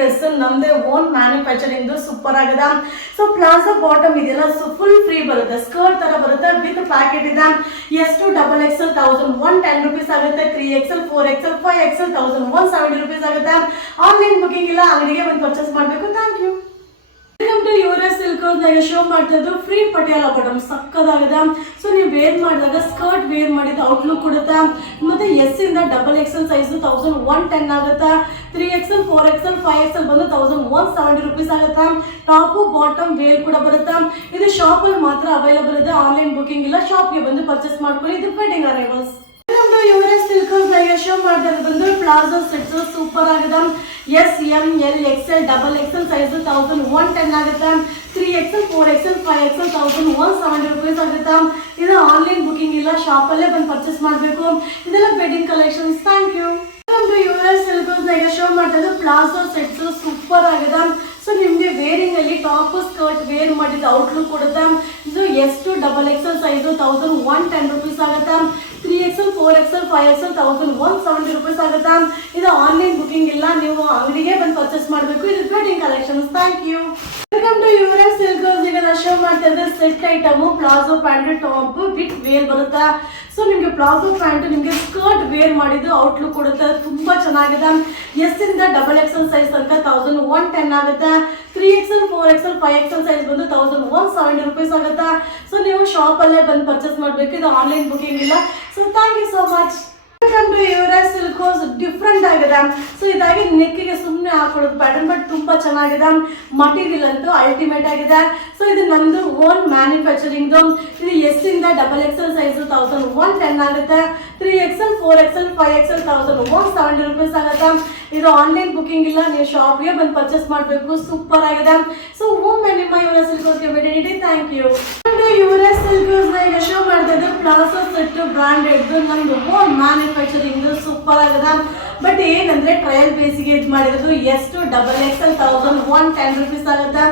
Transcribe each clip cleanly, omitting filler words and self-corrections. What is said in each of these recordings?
Dress ನಮ್ದೇ own manufacturing super ಆಗಿದೆ. So palazzo bottom ಇದೆಲ್ಲ ಫುಲ್ ಫ್ರೀ ಬರುತ್ತೆ, ಸ್ಕರ್ಟ್ ತರ ಬರುತ್ತೆ ವಿತ್ ಪ್ಯಾಕೆಟ್ ಇದೆ. ಎಷ್ಟು ಡಬಲ್ ಎಕ್ಸೆಲ್ 1110 rupees ಆಗುತ್ತೆ, 3XL 4XL 5XL 1170 rupees ಆಗುತ್ತೆ. ಆನ್ಲೈನ್ ಬುಕಿಂಗ್ ಇಲ್ಲ, ಅಂಗಡಿಗೆ ಬಂದು ಪರ್ಚೇಸ್ ಮಾಡಬೇಕು. Thank you. Welcome to Yuvaraj silk house. Show ಮಾಡ್ತಾ ಇದ್ದು ಫ್ರೀ ಪಟಿಯಾಲ ಬಾಟಮ್ ಸಕ್ಕದಾಗಿದೆ. ಸೊ ನೀವು ವೇರ್ ಮಾಡಿದಾಗ ಸ್ಕರ್ಟ್ ವೇರ್ ಮಾಡಿದ ಔಟ್ಲುಕ್ ಕೊಡುತ್ತೆ. ಮತ್ತೆ ಎಸ್ ಇಂದ ಡಬಲ್ ಎಕ್ಸೆಲ್ ಸೈಜ್ 1110 ಆಗುತ್ತೆ, 3XL 4XL 5XL ಬಂದು 1170 rupees ಆಗುತ್ತೆ. ಟಾಪು ಬಾಟಮ್ ವೇರ್ ಕೂಡ ಬರುತ್ತೆ. ಇದು ಶಾಪ್ ಅಲ್ಲಿ ಮಾತ್ರ ಅವೈಲೇಬಲ್ ಇದೆ, ಆನ್ಲೈನ್ ಬುಕಿಂಗ್ ಇಲ್ಲ. ಶಾಪ್ಗೆ ಬಂದು ಪರ್ಚೇಸ್ ಮಾಡ್ಕೊಳ್ಳಿ. ಇದು wedding arrivals. Yuvraj silk house show ಮಾಡ್ತಾ ಇದ್ದು ಬಂದು ಪ್ಲಾಜೋ ಸೆಟ್ಸ್ ಸೂಪರ್ ಆಗಿದೆ. S M L XL double XL size 1110 ಆಗುತ್ತೆ, 3XL 4XL 5XL 1170 rupees ಆಗುತ್ತೆ. ಇದು ಆನ್ಲೈನ್ ಬುಕಿಂಗ್ ಇಲ್ಲ, ಶಾಪ್ ಅಲ್ಲೇ ಬಂದು ಪರ್ಚೇಸ್ ಮಾಡಬೇಕು. ಇದೆಲ್ಲ wedding collections. Thank you. Yuvraj silk house show ಮಾಡ್ತಾ ಇದ್ದು ಪ್ಲಾಜೋ ಸೆಟ್ಸ್ ಸೂಪರ್ ಆಗಿದೆ. ಸೊ ನಿಮಗೆ ವೇರಿಂಗ್ ಅಲ್ಲಿ ಟಾಪ್ ಸ್ಕರ್ಟ್ ವೇರ್ ಮಾಡಿದ ಔಟ್ಲುಕ್ ಕೊಡುತ್ತೆ. ಇದು ಎಷ್ಟು ಡಬಲ್ ಎಕ್ಸೆಲ್ ಸೈಜ್ 1110 rupees ಆಗುತ್ತೆ, 3XL 4XL 5XL 1170 rupees ಆಗುತ್ತೆ. ಇದು ಆನ್ಲೈನ್ ಬುಕಿಂಗ್ ಇಲ್ಲ, ನೀವು ಅಂಗಡಿಗೆ ಬಂದು ಪರ್ಚೇಸ್ ಮಾಡಬೇಕು. ಇದು wedding collections. Thank you. Welcome to Yuvaraj silk house. ಈಗ ನಾನು ಶೋ ಮಾಡ್ತಾ ಇದ್ದೆ set item palazzo pant top with wear ಬರುತ್ತೆ. ಸೊ ನಿಮಗೆ ಪ್ಲಾಜೋ ಪ್ಯಾಂಟ್ ನಿಮಗೆ ಸ್ಕರ್ಟ್ ವೇರ್ ಮಾಡಿದ್ದು ಔಟ್ಲುಕ್ ಕೊಡುತ್ತೆ, ತುಂಬಾ ಚೆನ್ನಾಗಿದೆ. ಎಸ್ ಇಂದ ಡಬಲ್ ಎಕ್ಸೆಲ್ ಸೈಜ್ ತನಕ 1110 ಆಗುತ್ತೆ, 3XL 4XL 5XL ಸೈಜ್ ಬಂದು 1170 rupees ಆಗುತ್ತೆ. ಸೊ ನೀವು ಶಾಪ್ ಅಲ್ಲೇ ಬಂದು ಪರ್ಚೇಸ್ ಮಾಡಬೇಕು. ಇದು ಆನ್ಲೈನ್ ಬುಕಿಂಗ್ ಇಲ್ಲ. So thank you so much. Welcome to Yuvaraj silk house. Different ಆಗಿದೆ. ಸೊ ಇದಾಗಿ ನೆಕ್ಕಿಗೆ ಸುಮ್ಮನೆ ಹಾಕೊಳ್ಳೋದು ಪ್ಯಾಟರ್ನ್, ಬಟ್ ತುಂಬಾ ಚೆನ್ನಾಗಿದೆ. ಮಟೀರಿಯಲ್ ಅಂತೂ ಅಲ್ಟಿಮೇಟ್ ಆಗಿದೆ. ಸೊ ಇದು ನಮ್ದು ಓನ್ ಮ್ಯಾನುಫ್ಯಾಕ್ಚರಿಂಗ್. ಇದು ಎಸ್ ಇಂದ ಡಬಲ್ ಎಕ್ಸೆಲ್ ಸೈಜ್ 1110 ಆಗುತ್ತೆ, 3XL 4XL 5XL 1170 rupees ಆಗುತ್ತೆ. ಇದು ಆನ್ಲೈನ್ ಬುಕಿಂಗ್ ಇಲ್ಲ, ನೀವು ಶಾಪ್ಗೆ ಬಂದು ಪರ್ಚೇಸ್ ಮಾಡಬೇಕು. ಸೂಪರ್ ಆಗಿದೆ. ಸೊ ಒಮ್ಮೆ ನಿಮ್ಮ ಯುವರಾಜ್ ಸಿಲ್ಕ್ ಹೌಸ್ಗೆ ಭೇಟಿ ನೀಡಿ. Thank you. Yuvraj silk house ಈಗ ಶೋ ಮಾಡ್ತಾ ಇದ್ದು ಪ್ಲಾಜೋ ಸೆಟ್ ಬ್ರಾಂಡೆಡ್ ನಮ್ದು ಓನ್ ಮ್ಯಾನುಫ್ಯಾಕ್ಚರಿಂಗ್ ಸೂಪರ್ ಆಗಿದೆ. ಬಟ್ ಏನಂದ್ರೆ ಟ್ರಯಲ್ ಬೇಸಿಗೆ ಇದು ಮಾಡಿರೋದು. ಎಷ್ಟು ಡಬಲ್ ಎಕ್ಸೆಲ್ 1110 rupees ಆಗುತ್ತೆ,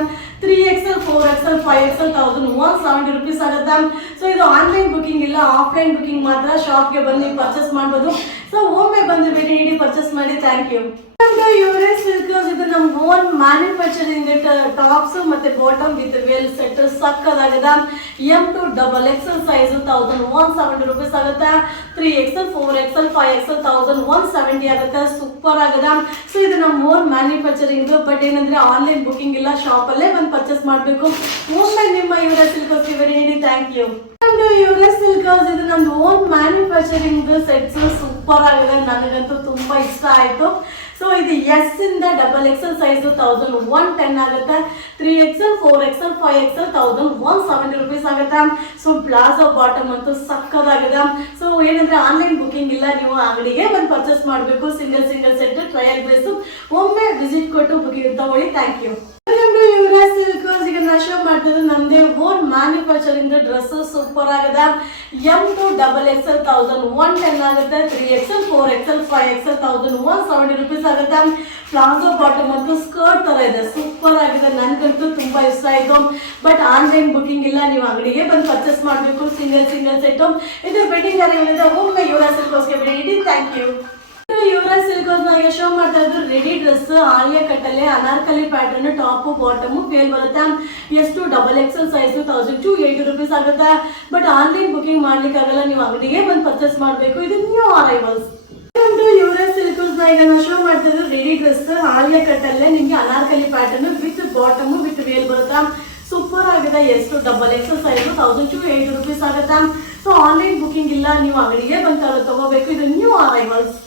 3XL 4XL 5XL 1170 rupees ಆಗುತ್ತೆ. ಸೊ ಇದು ಆನ್ಲೈನ್ ಬುಕಿಂಗ್ ಇಲ್ಲ, ಆಫ್ಲೈನ್ ಬುಕಿಂಗ್ ಮಾತ್ರ. ಶಾಪ್ಗೆ ಬಂದು ಪರ್ಚೇಸ್ ಮಾಡ್ಬೋದು. ಸೊ ಒಮ್ಮೆ ಬಂದು ಭೇಟಿ ನೀಡಿ ಪರ್ಚೇಸ್ ಮಾಡಿ. Thank you. Yuvraj silk house ಇದು ನಮ್ಮ ಓನ್ ಮ್ಯಾನುಫ್ಯಾಕ್ಚರಿಂಗ್ ಟಾಪ್ಸ್ ಮತ್ತೆ ಬಾಟಮ್ ವಿತ್ ವೇಲ್ ಸೆಟ್ ಸಕ್ಕದಾಗಿದೆ. M to double XL size 1170 rupees ಆಗುತ್ತೆ, 3XL 4XL 5XL 1170 ಆಗುತ್ತೆ. ಸೂಪರ್ ಆಗಿದೆ. ಸೊ ಇದು ನಮ್ಮ ಓನ್ ಮ್ಯಾನುಫ್ಯಾಕ್ಚರಿಂಗ್. ಬಟ್ ಏನಂದ್ರೆ ಆನ್ಲೈನ್ ಬುಕಿಂಗ್ ಇಲ್ಲ, ಶಾಪ್ ಅಲ್ಲೇ ಬಂದು ಪರ್ಚೇಸ್ ಮಾಡಬೇಕು. ಒಮ್ಮೆ ನಿಮ್ಮ ಯುವರಾಜ್ ಸಿಲ್ಕ್ ಹೌಸ್ಗೆ ಭೇಟಿ ನೀಡಿ. Thank you. Yuvraj silk house ಇದು ನಮ್ದು ಓನ್ ಮ್ಯಾನುಫ್ಯಾಕ್ಚರಿಂಗ್ ಸೆಟ್ಸ್ ಸೂಪರ್ ಆಗಿದೆ. ನನಗಂತೂ ತುಂಬಾ ಇಷ್ಟ ಆಯ್ತು. ಸೊ ಇದು ಎಸ್ ಇಂದ ಡಬಲ್ ಎಕ್ಸೆಲ್ ಸೈಜ್ 1110 ಆಗುತ್ತೆ, 3XL 4XL 5XL 1170 rupees ಆಗುತ್ತೆ. ಸೊ ಪ್ಲಾಜೋ ಬಾಟಮ್ ಅಂತೂ ಸಕ್ಕದಾಗಿದೆ. ಸೊ ಏನಂದ್ರೆ ಆನ್ಲೈನ್ ಬುಕಿಂಗ್ ಇಲ್ಲ, ನೀವು ಅಂಗಡಿಗೆ ಬಂದು ಪರ್ಚೇಸ್ ಮಾಡಬೇಕು. Single set trial base. ಒಮ್ಮೆ ವಿಸಿಟ್ ಕೊಟ್ಟು ಬುಕಿಂಗ್ ತಗೊಳ್ಳಿ. Thank you. Yuvraj silk house ಈಗ ನಾನು ಶೋ ಮಾಡ್ತಿದ್ದು ನಮ್ದೇ ಓನ್ ಮ್ಯಾನುಫ್ಯಾಕ್ಚರಿಂಗ್ ಡ್ರೆಸ್ ಸೂಪರ್ ಆಗಿದೆ. ಎಂ ಟು ಡಬಲ್ ಎಕ್ಸೆಲ್ 1110 ಆಗುತ್ತೆ, 3XL 4XL 5XL 1170 rupees ಆಗುತ್ತೆ. ಪ್ಲಾಜೋ ಬಾಟಮ್ ಅಂತೂ ಸ್ಕರ್ಟ್ ತರ ಇದೆ, ಸೂಪರ್ ಆಗಿದೆ. ನನಗಂತೂ ತುಂಬಾ ಇಷ್ಟ ಆಯ್ತು. ಬಟ್ ಆನ್ಲೈನ್ ಬುಕಿಂಗ್ ಇಲ್ಲ, ನೀವು ಅಂಗಡಿಗೆ ಬಂದು ಪರ್ಚೇಸ್ ಮಾಡಬೇಕು. Single set. ಇದು ವೆಡ್ಡಿಂಗ್ ಅರೈವಲ್ ಇದೆ. ಒಮ್ಮೆ ಯುವರಾಜ್ ಸಿಲ್ಕ್ ಹೌಸ್ಗೆ ಭೇಟಿ. Thank you. Yuvraj silk house ನಾಗ ಶೋ ಮಾಡ್ತಾ ಇದ್ರು ರೆಡಿ ಡ್ರೆಸ್ ಆಲಿಯಾ ಕಟ್ಟಲೆ ಅನಾರ್ಕಲಿ ಪ್ಯಾಟರ್ನ್ ಟಾಪ್ ಬಾಟಮ್ ಫೇಲ್ ಬರುತ್ತೆ. ಎಷ್ಟು ಡಬಲ್ ಎಕ್ಸೆಲ್ ಸೈಜ್ 1280 rupees ಆಗುತ್ತೆ. ಬಟ್ ಆನ್ಲೈನ್ ಬುಕಿಂಗ್ ಮಾಡ್ಲಿಕ್ಕೆ ಆಗಲ್ಲ, ನೀವು ಅಂಗಡಿಗೆ ಬಂದು ಪರ್ಚೇಸ್ ಮಾಡಬೇಕು. ಇದು new arrivals. Yuvraj silk house ನಾಗ ನಾವು ಶೋ ಮಾಡ್ತಾ ಇದ್ರು ರೆಡಿ ಡ್ರೆಸ್ ಆಲಿಯಾ ಕಟ್ಟಲ್ಲೇ ನಿಮ್ಗೆ Anarkali pattern with bottom with veil ಬರುತ್ತೆ. ಸೂಪರ್ ಆಗಿದೆ. ಎಷ್ಟು ಡಬಲ್ ಎಕ್ಸೆಲ್ ಸೈಜ್ 1280 rupees ಆಗುತ್ತೆ. ಸೊ ಆನ್ಲೈನ್ ಬುಕಿಂಗ್ ಇಲ್ಲ, ನೀವು ಅಂಗಡಿಗೆ ಬಂದು ತಗೋಬೇಕು. ಇದು ನ್ಯೂ ಅರೈವಲ್ಸ್.